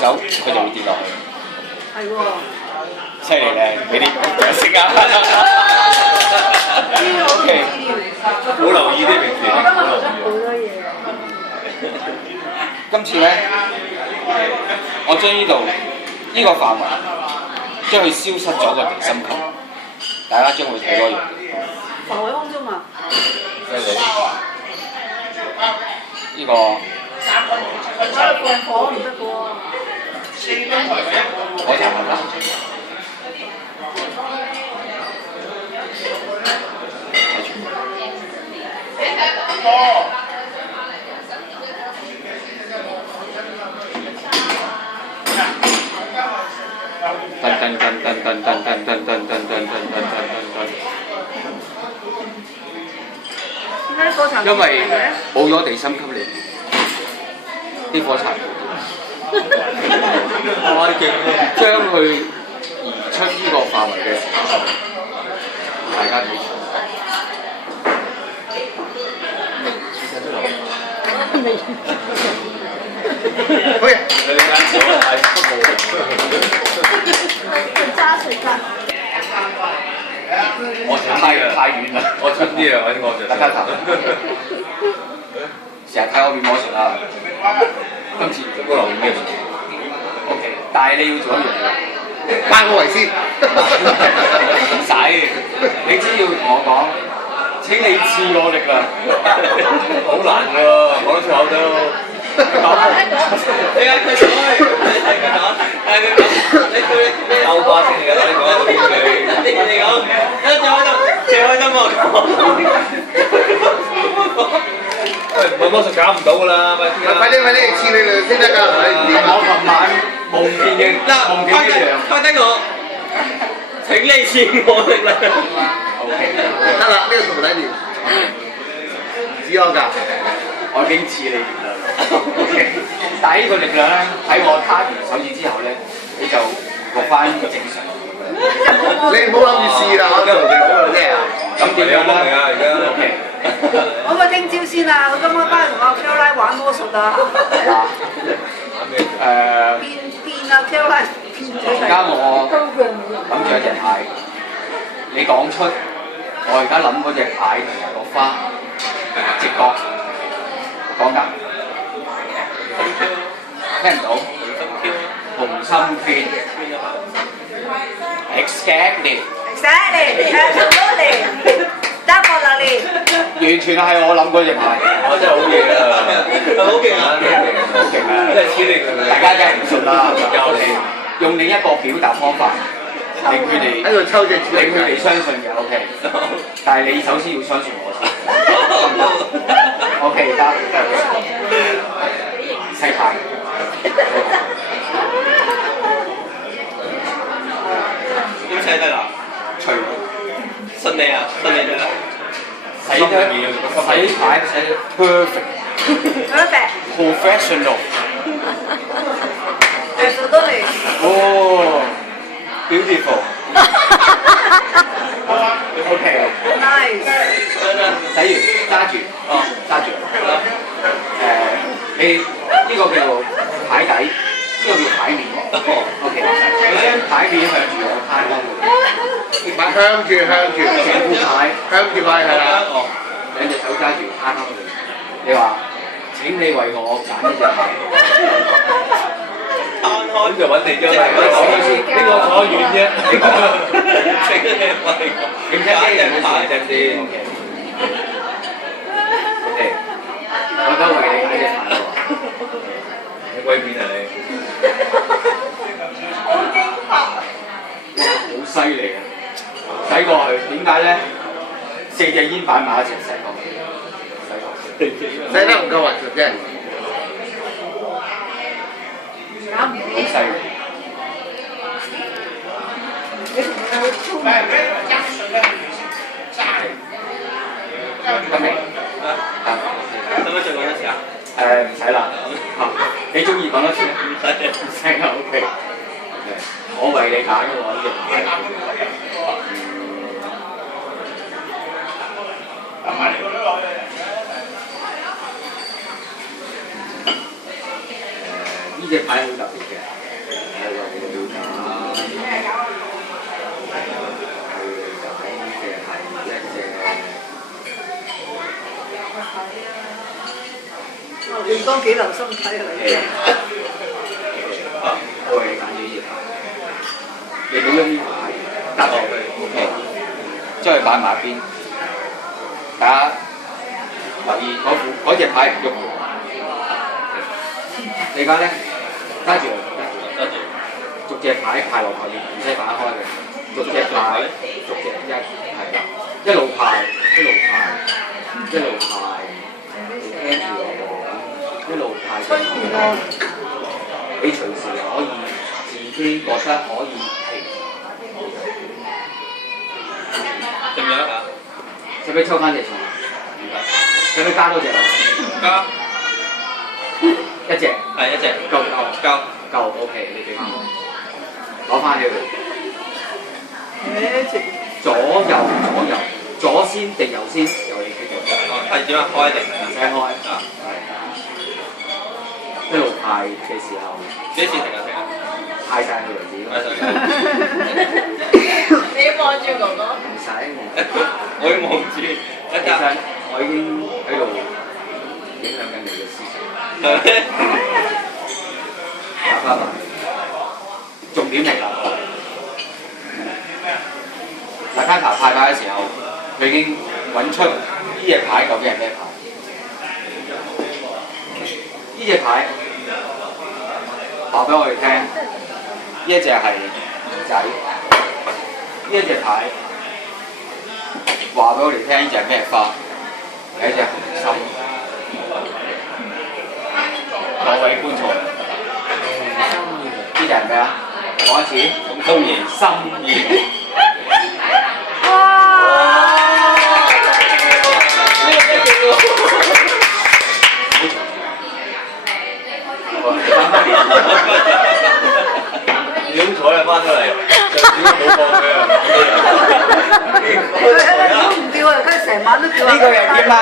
手，佢就會跌落去。係喎。犀利咧！你啲識啊！OK， 冇留意啲名詞，我今日學咗好多嘢。今次咧，我將呢個範圍將佢消失咗個地心吸，大家將會睇多樣。浮喺空中啊！犀利。呢個放火唔得嘅喎。火柴盒啦。因為冇咗地心吸力，啲火柴將佢移出呢個範圍嘅時候，大家睇住。喂，你間手係不揸水㗎。我太遠啦，我蠢啲啊，揾我就。大家睇，成日睇我變魔術啦。今次都留意嘅。OK， 但係你要做一樣嘢，關我為先。唔使，你只要同我講，請你賜我力量。好難㗎，講得出口都。你嗌佢上去，係佢講，係佢講，你鬥霸先嚟㗎，你講，你講，一坐喺度，最開心喎。喂，唔係魔術搞唔到㗎啦，快啲，似你哋先得㗎，我琴晚夢見嘅，夢見一樣。快低我，請你賜我力量。OK， 得啦，呢個同你練，只安㗎。我已經賜你力量啦。OK， 但係呢個力量咧，喺我攤完手指之後咧，你就回復翻正常。你唔好諗住試啦，我做啫。咁點樣咧？而家 OK。可唔可以聽朝先啊？我今晚翻去同阿 Caroline 玩魔術啊！變啊 Caroline 變咗。而家我諗住一隻牌，你講出我而家諗嗰隻牌同埋個花，直覺。講㗎，聽唔到？紅心圈 ，exactly， definitely，完全係我諗嗰隻牌，我真係好嘢啊！好勁啊！好勁啊！真係黐你㗎！大家梗係唔信啦，教你用另一個表達方法，令佢哋喺度抽隻，令佢哋相信嘅 OK， 但係你首先要相信我先。OK， 得，洗牌。點洗得㗎？除信你啊！信你得啦。洗牌洗 perfect，professional。做到你。哦 ，beautiful。OK。Nice。洗完揸住，揸住。你呢個叫做牌底，呢個叫牌面。OK， 你將牌面向住我攤開佢。向住，成副牌，向住牌係啦。兩隻手揸住攤開佢。你話請你為我揀一隻牌。攤開就揾地張啦。講咗先，呢個坐遠啫。並且啲人牌正先。OK， 我都為你揀隻牌喎。你威邊啊你？好犀利啊！洗過去，點解咧？4隻煙擺埋一齊洗過去，洗得唔夠勻實啫。好犀利。得未？使唔使再講一次啊？唔使啦。你中意講多次？唔使啦 ，OK。我為你揀嘅喎，呢隻。呢呢隻牌好特別嘅，係啦，你了解。你講幾留心睇啊你。我係揀咗呢隻牌，你冇用呢牌搭住佢 ，OK， 將佢擺埋一邊，大家留意嗰隻牌唔喐嘅。你而家咧揸住佢，逐隻牌派落去，唔使打開嘅，逐隻牌，逐隻係啦，一路派，一路派，一路派，你聽住我講，一路派上去。你隨時可以自己覺得可以停。點樣啊？使唔使抽翻隻蟲？唔該。使唔使加多隻落去？加。一隻。係一隻。夠。OK， 你俾翻我。攞翻起佢。左先定右先？由你決定。係點啊？開定唔使開。一路派嘅時候，幾時停啊？派晒佢為止。你望住哥哥。唔使我要望住。其實我已經喺度影響緊你嘅思想。答翻埋，重點嚟啦！嗱，卡塔派牌嘅時候，佢已經揾出呢隻牌究竟係咩牌？呢隻牌話俾我哋聽，呢一隻係魚仔，呢一隻牌話俾我哋聽，呢隻係咩花？係一隻紅心。各位觀眾，呢隻係咩啊？講一次，心意，心意。你好彩啊，翻出嚟，就點都冇放佢啊！佢唔掉啊，佢成晚都掉啊！呢個又點啊？